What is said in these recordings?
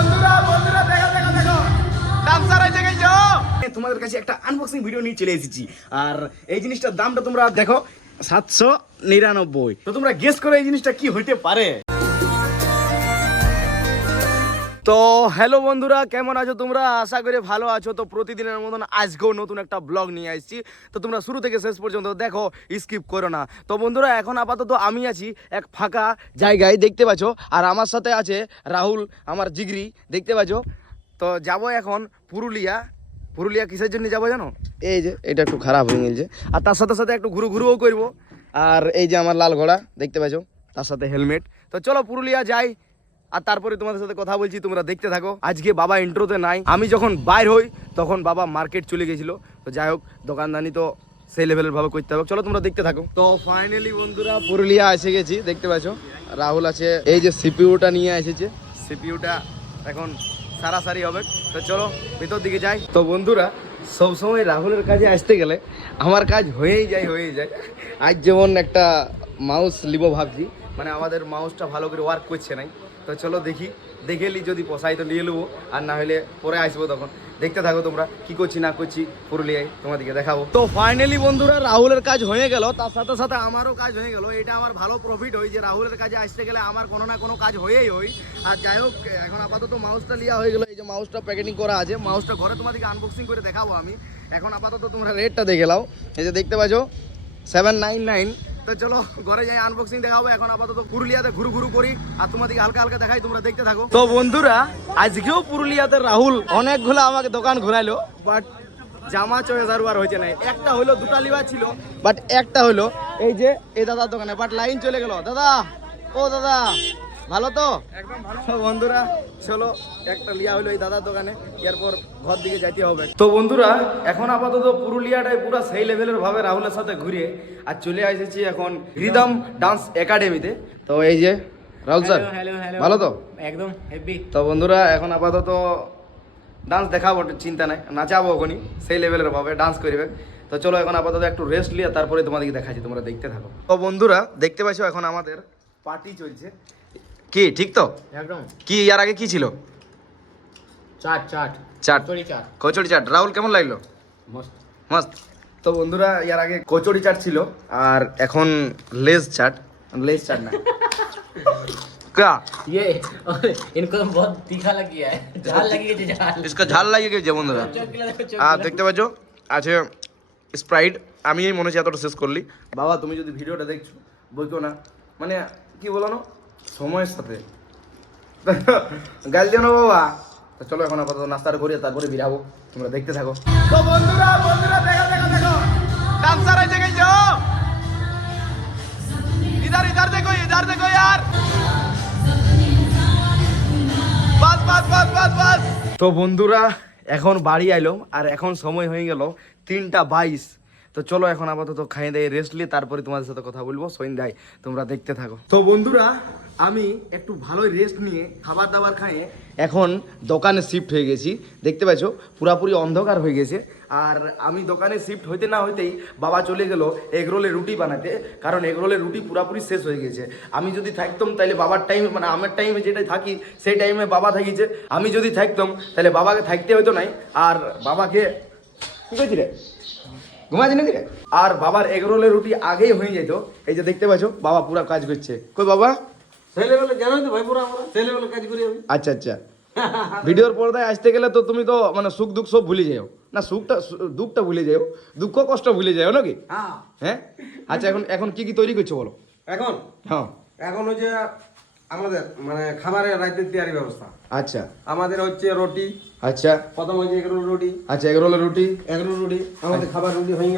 বন্ধুরা বন্ধুরা দেখো দেখো দেখো ডান্সার এসে গেছে। তোমাদের কাছে একটা আনবক্সিং ভিডিও নিয়ে চলে এসেছি, আর এই জিনিসটার দামটা তোমরা দেখো 799। তো তোমরা গেস করো এই জিনিসটা কি হইতে পারে। তো হ্যালো বন্ধুরা, কেমন আছো তোমরা? আশা করি ভালো আছো। তো প্রতিদিনের মতন আজকেও নতুন একটা ব্লগ নিয়ে আসছি, তো তোমরা শুরু থেকে শেষ পর্যন্ত দেখো, স্কিপ করো না। তো বন্ধুরা এখন আপাতত আমি আছি এক ফাঁকা জায়গায়, দেখতে পাচ্ছ, আর আমার সাথে আছে রাহুল আমার জিগরি, দেখতে পাচ্ছ। তো যাবো এখন পুরুলিয়া। পুরুলিয়া কিসের জন্য যাবো জানো? এই যে এটা একটু খারাপ হয়ে গেছে, আর তার সাথে সাথে একটু ঘুরুও করবো। আর এই যে আমার লাল ঘোড়া দেখতে পাচ্ছ, তার সাথে হেলমেট। তো চলো পুরুলিয়া যাই, আর তারপরে তোমাদের সাথে কথা বলছি, তোমরা দেখতে থাকো। আজকে বাবা ইন্ট্রোতে নাই, আমি যখন বাইর হই তখন বাবা মার্কেট চলে গেছিলো। তো যাই হোক, দোকানদানি তো সেই লেভেলের ভাবে করতে হবে। চলো তোমরা দেখতে থাকো। তো ফাইনালি বন্ধুরা পুরুলিয়া এসে গেছি, দেখতে পাচ্ছ রাহুল আছে, এই যে সিপিইউটা নিয়ে এসেছে, সিপিইউটা এখন সারাসারি হবে। তো চলো ভিতর দিকে যাই। তো বন্ধুরা সবসময় রাহুলের কাজে আসতে গেলে আমার কাজ হয়েই যায়। আজ যেমন একটা মাউস লিবো ভাবছি, মানে আমাদের মাউসটা ভালো করে ওয়ার্ক করছে নাই। তো চলো দেখে নি, যদি পোষাই তো নিয়ে নেবো, আর না হলে পরে আসবো। তখন দেখতে থাকো তোমরা কি করছি না করছি পুরুলিয়ায়, তোমাদেরকে দেখাবো। তো ফাইনালি বন্ধুরা রাহুলের কাজ হয়ে গেল, তার সাথে সাথে আমারও কাজ হয়ে গেল। এটা আমার ভালো প্রফিট হয় যে রাহুলের কাজে আসতে গেলে আমার কোনো না কোনো কাজ হয়েই হয়। আর যাই হোক, এখন আপাতত মাউসটা লিয়া হয়ে গেলো। এই যে মাউসটা প্যাকেটিং করা আছে, মাউসটা ঘরে তোমাদেরকে আনবক্সিং করে দেখাবো আমি। এখন আপাতত তোমরা রেটটা দেখে নাও, এই যে দেখতে পাচ্ছ 799। তো চলো ঘরে যাই, আনবক্সিং দেখাবো। এখন আপাতত পুরুলিয়াতে ঘুরু করি, আর তোমাদেরকে হালকা হালকা দেখাই, তোমরা দেখতে থাকো। তো বন্ধুরা আজকেও পুরুলিয়াতে রাহুল অনেকগুলো আমাকে দোকান ঘুরাইলো, বাট জামা চয়েস আর হয়েছে না। একটা হলো, দুটা লিবার ছিল, বাট একটা হলো এই যে এই দাদার দোকানে, বাট লাইন চলে গেল। দাদা, ও দাদা ভালো তো? একদম ভালো। বন্ধুরা চলো একটা লিয়া হলো এই দাদার দোকানে, এরপর ঘর দিকে যাইতে হবে। তো বন্ধুরা এখন আপাতত পুরুলিয়াটাই পুরো সেই লেভেলের ভাবে রাহুলের সাথে ঘুরে আর চলে এসেছি এখন রিদম ডান্স একাডেমিতে। তো এই যে রাহুল স্যার, ভালো তো? একদম হেভি। তো বন্ধুরা এখন আপাতত ডান্স দেখাবো, চিন্তা নাই, নাচাবো ওখানে সেই লেভেলের ভাবে ডান্স করবে। তো চলো এখন আপাতত একটু রেস্ট নিয়ে তারপরে তোমাদেরকে দেখাচ্ছি, তোমরা দেখতে থাকো। তো বন্ধুরা দেখতে পাচ্ছ এখন আমাদের পার্টি চলছে। কি ঠিক তো? একদম। কি ইয়ার আগে কি ছিল? কচুরি চাট। রাহুল কেমন লাগলো? মস্ত। তো বন্ধুরা ইয়ার আগে কচুরি চাট ছিল, আর এখন লেজ চাট না क्या ये इनको बहुत तीखा लग गया है, झाल लगी है, झाल इसका ঝাল লাগিয়ে গেছে বন্ধুরা। আর দেখতে পাচ্ছ আছে স্প্রাইট। আমি এই মনে হচ্ছে এতটা শেষ করলি। বাবা তুমি যদি ভিডিওটা দেখছো বইকো না, মানে কি বলো না, সময়ের সাথে গাল দিও না বাবা। তো চলো এখন আপাতত নাস্তাটা করি, তারপরে বেরাবো, তোমরা দেখতে থাকো। তো বন্ধুরা দেখো ডান্সার এসে গেছে। इधर देखो यार, বাস। তো বন্ধুরা এখন বাড়ি আইলো, আর এখন সময় হয়ে গেল 3:22। তো চলো এখন আপাতত খাইয়ে দিয়ে রেস্ট নিয়ে তারপরে তোমাদের সাথে কথা বলবো সন্ধ্যায়, তোমরা দেখতে থাকো। তো বন্ধুরা আমি একটু ভালোই রেস্ট নিয়ে খাবার দাবার খাইয়ে এখন দোকানে শিফট হয়ে গেছি। দেখতে পাচ্ছ পুরাপুরি অন্ধকার হয়ে গেছে, আর আমি দোকানে শিফট হইতে না হইতেই বাবা চলে গেল এগরোলের রুটি বানাতে, কারণ এগরোলের রুটি পুরাপুরি শেষ হয়ে গেছে। আমি যদি থাকতাম তাহলে বাবার টাইম, মানে আমার টাইমে যেটা থাকি সেই টাইমে বাবা থাকিছে। আমি যদি থাকতাম তাহলে বাবাকে থাকতে হতো নাই, আর বাবাকে কি করছি রে ঘুমাচ্ছি নাকি রে, আর বাবার এগরোলের রুটি আগেই হয়ে যেত। এই যে দেখতে পাচ্ছ বাবা পুরা কাজ করছে। কই বাবা? আচ্ছা ভিডিওর পর্দায় আসতে গেলে তো তুমি তো মানে সুখ দুঃখ সব ভুলে যাও না, দুঃখটা ভুলে যাও, দুঃখ কষ্ট ভুলে যাও নাকি? হ্যাঁ আচ্ছা এখন কি তৈরি করছো বলো এখন হচ্ছে আমাদের মানে খাবারের রাতের তৈরি ব্যবস্থা। আচ্ছা আমাদের হচ্ছে রুটি। আচ্ছা প্রথম হচ্ছে এগরোল রুটি। আচ্ছা এগরোলের রুটি আমাদের খাবার রুটি হয়ে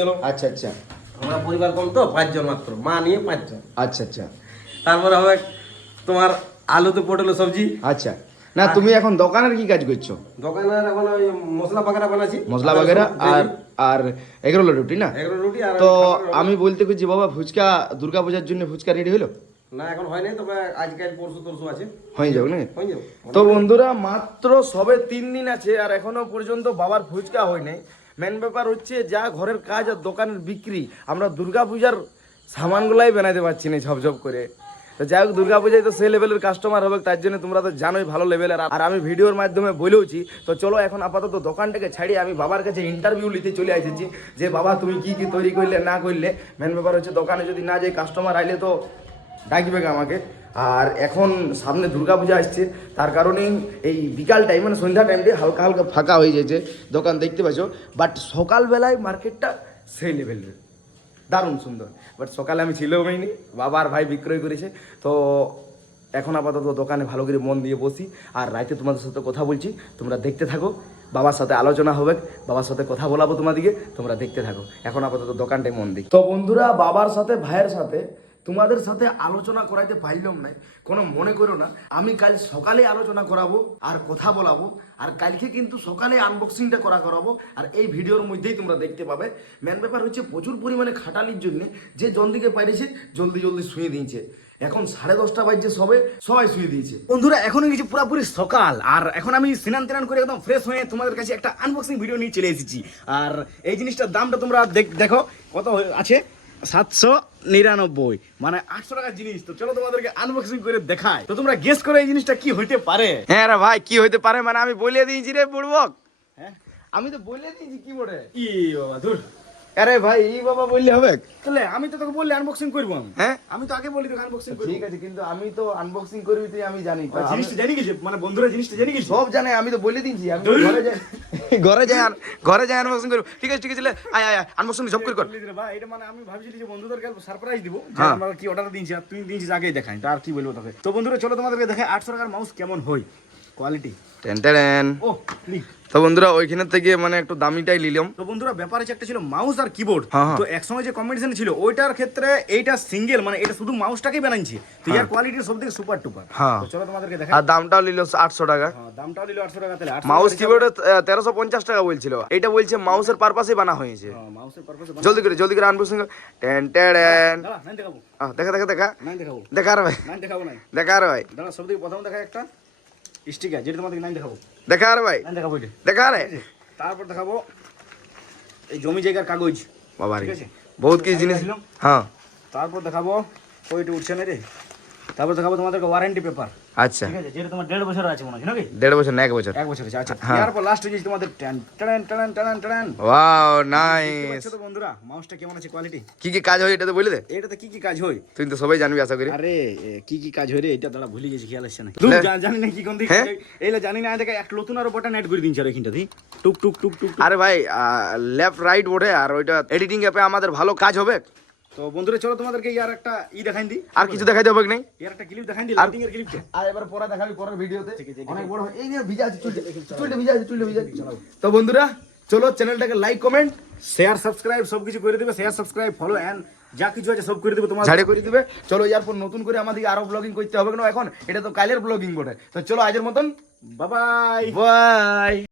গেল। আচ্ছা আমরা পরিবার কম তো 5 জন মাত্র, মা নিয়ে 5 জন। আচ্ছা তারপরে হবে তোমার আলু তো পটল সবজি। আচ্ছা না তুমি এখন দোকানের কি কাজ করছো? দোকানের এখন ওই মশলা বাগেরা বানাচ্ছি, আর এগরোলের রুটি না? এগরোল রুটি। আর তো আমি বলতে করছি বাবা, ফুচকা দুর্গা পূজার জন্য ফুচকা রেডি হলো না? এখন হয় নাই, তবে আজকাল পরশু আছে, হয়ে যাবে না? তো বন্ধুরা মাত্র সবে 3 দিন আছে, আর এখনো পর্যন্ত বাবার ফুচকা হয় নাই। মেন ব্যাপার হচ্ছে যা ঘরের কাজ আর দোকানের বিক্রি, আমরা দুর্গা পূজার সামানগুলাই বানাইতে পারছি না ঝপঝপ করে। তো যাই হোক দুর্গাপূজায় তো সেই লেভেলের কাস্টমার হবে, তার জন্য তোমরা তো জানোই ভালো লেভেলের। আর আমি ভিডিওর মাধ্যমে বলেওছি। তো চলো এখন আপাতত দোকানটাকে ছাড়িয়ে আমি বাবার কাছে ইন্টারভিউ নিতে চলে এসেছি, যে বাবা তুমি কি কি তৈরি করলে না করলে। মেন ব্যাপার হচ্ছে দোকানে যদি না যাই কাস্টমার আইলে তো ডাকবে আমাকে। আর এখন সামনে দুর্গাপূজা আসছে, তার কারণেই এই বিকাল টাইম মানে সন্ধ্যা টাইমটা হালকা হালকা ফাঁকা হয়ে যাচ্ছে দোকান, দেখতে পাচ্ছ। বাট সকালবেলায় মার্কেটটা সেই লেভেলের দারুণ সুন্দর। বাট সকালে আমি ছিলেও হয়নি, বাবা আর ভাই বিক্রয় করেছে। তো এখন আপাতত দোকানে ভালো করে মন দিয়ে বসি, আর রাতে তোমাদের সাথে কথা বলছি, তোমরা দেখতে থাকো। বাবার সাথে আলোচনা হবে, বাবার সাথে কথা বলাবো তোমাদিকে, তোমরা দেখতে থাকো। এখন আপাতত দোকানটায় মন দিই। তো বন্ধুরা, বাবার সাথে ভাইয়ের সাথে তোমাদের সাথে আলোচনা করাইতে পারলাম না, কোনো মনে করো না। আমি কাল সকালে আলোচনা করাবো আর কথা বলাবো, আর কালকে কিন্তু সকালে আনবক্সিংটা করাবো। আর এই ভিডিওর মধ্যেই তোমরা দেখতে পাবে। মেন ব্যাপার হচ্ছে প্রচুর পরিমাণে খাটালির জন্য যে জলদিকে পাইছে জলদি শুয়ে দিয়েছে। এখন 10:30 বাজছে, সবাই শুয়ে দিয়েছে। বন্ধুরা এখন গেছে পুরোপুরি সকাল, আর এখন আমি স্নান টান করে একদম ফ্রেশ হয়ে তোমাদের কাছে একটা আনবক্সিং ভিডিও নিয়ে চলে এসেছি। আর এই জিনিসটার দামটা তোমরা দেখো কত আছে, 799, মানে 800 টাকার জিনিস। তো চলো তোমাদেরকে আনবক্সিং করে দেখাই। তো তোমরা গেস করো এই জিনিসটা কি হইতে পারে। হ্যাঁ রে ভাই, কি হইতে পারে মানে আমি বলে দিয়েছি রে বুড়বক। হ্যাঁ আমি তো বলে দিয়েছি কি বলে। ই বাবা ধুর, আরে ভাই এই বাবা বললে হবে? তাহলে আমি তো তোকে বললে আনবক্সিং করব আমি। হ্যাঁ আমি তো আগে বলি তোকে আনবক্সিং করব। ঠিক আছে, কিন্তু আমি তো আনবক্সিং করবি তুই, আমি জানি জিনিসটা জানি গেছে, মানে বন্ধুরা জিনিসটা জানি গেছে, সব জানে। আমি তো বলে দিয়েছি, আমি ঘরে যাই আনবক্সিং করব। ঠিক আছে আয় আনবক্সিং সব করে কর ভাই। এটা মানে আমি ভাবছিলি যে বন্ধুদেরকে সারপ্রাইজ দিব, যে আমরা কি অর্ডার দিয়েছি আর তুই দিয়েছিস আগেই দেখাই, তো আর কি বলবো তোকে। তো বন্ধুরা চলো তোমাদেরকে দেখাই 800 টাকার মাউস কেমন হয়, কোয়ালিটি। ও ক্লিক। তো বন্ধুরা ওইখানে থেকে মানে একটু দামিটাই নিলাম। তো বন্ধুরা ব্যাপার হচ্ছে একটা ছিল মাউস আর কিবোর্ড। তো একসময় যে কম্বিনেশন ছিল ওইটার ক্ষেত্রে এইটা সিঙ্গেল, মানে এটা শুধু মাউসটাকেই বানাইছে। তো এর কোয়ালিটি সবথেকে সুপার টুপার। তো চলো তোমাদেরকে দেখাই। আর দামটাও নিল 800 টাকা। দামটাও নিল 800 টাকা। তাহলে মাউস কিবোর্ড 1350 টাকা বলছিল, এটা বলছে মাউসের পারপাসে বানা হয়েছে। মাউসের পারপাসে। জলদি করে আনবক্সিং টেন টেন। দেখা নাই দেখাবো, দেখা রে ভাই, নাই দেখাবো নাই, দেখা রে ভাই। দাঁড়া সবথেকে প্রথম দেখা একটা স্টিকার, যেটা তোমাদেরকে নাই দেখাবো। দেখা রে ভাই, নাই দেখাবো, দেখা রে। তারপর দেখাবো এই জমি জায়গার কাগজ, বাবা রে বহুত কিছু জিনিস। হ্যাঁ তারপর দেখাবো ওইটা উঠছে না রে। তারপর দেখাবো তোমাদেরকে ওয়ারেন্টি পেপার। আচ্ছা ঠিক আছে, যেটা তোমার 1.5 বছর আছে মনে হয় নাকি? 1.5 বছর না 1 বছর? 1 বছর আছে। আচ্ছা তারপর লাস্ট হয়ে যাচ্ছে তোমাদের টান। Wow nice. তো বন্ধুরা মাউসটা কেমন আছে, কোয়ালিটি কি কি কাজ হয় এটা তো বলে দে। এটাতে কি কি কাজ হয় তুই তো সবাই জানবি আশা করি। আরে কি কি কাজ হয় রে, এটা দাঁড়া ভুলে গেছি, খেয়াল আসছে না। তুই জানি না কি কোন দিকে এইলা জানি না। দেখে এক নতুন আরো বাটন অ্যাড করে দিন আর এখানটা দি টুক টুক টুক টুক। আরে ভাই লেফট রাইট বোর্ডে, আর ওইটা এডিটিং অ্যাপে আমাদের ভালো কাজ হবে। তো বন্ধুরা চলো তোমাদেরকে ইয়ার একটা দেখাই দিই। আর কিছু দেখাই দেবো কি? ইয়ার একটা ক্লিপ দেখাই দিই, লাইটিং এর ক্লিপটা। আর এবার পরে দেখাবি পরের ভিডিওতে। অনেক বড় এই নিয়ে ভিজা আছে, চুলটা ভিজা আছে। তো বন্ধুরা চলো চ্যানেলটাকে লাইক কমেন্ট শেয়ার সাবস্ক্রাইব সব কিছু করে দিবে। শেয়ার সাবস্ক্রাইব ফলো এন্ড যা কিছু আছে সব করে দিবে, তোমার ঝাড়ে করে দিবে। চলো ইয়ার পর নতুন করে আমাদেরকে আরো ব্লগিং করতে হবে না, এখন এটা তো কালের ব্লগিং বটে। তো চলো আজের মতন বাই বাই।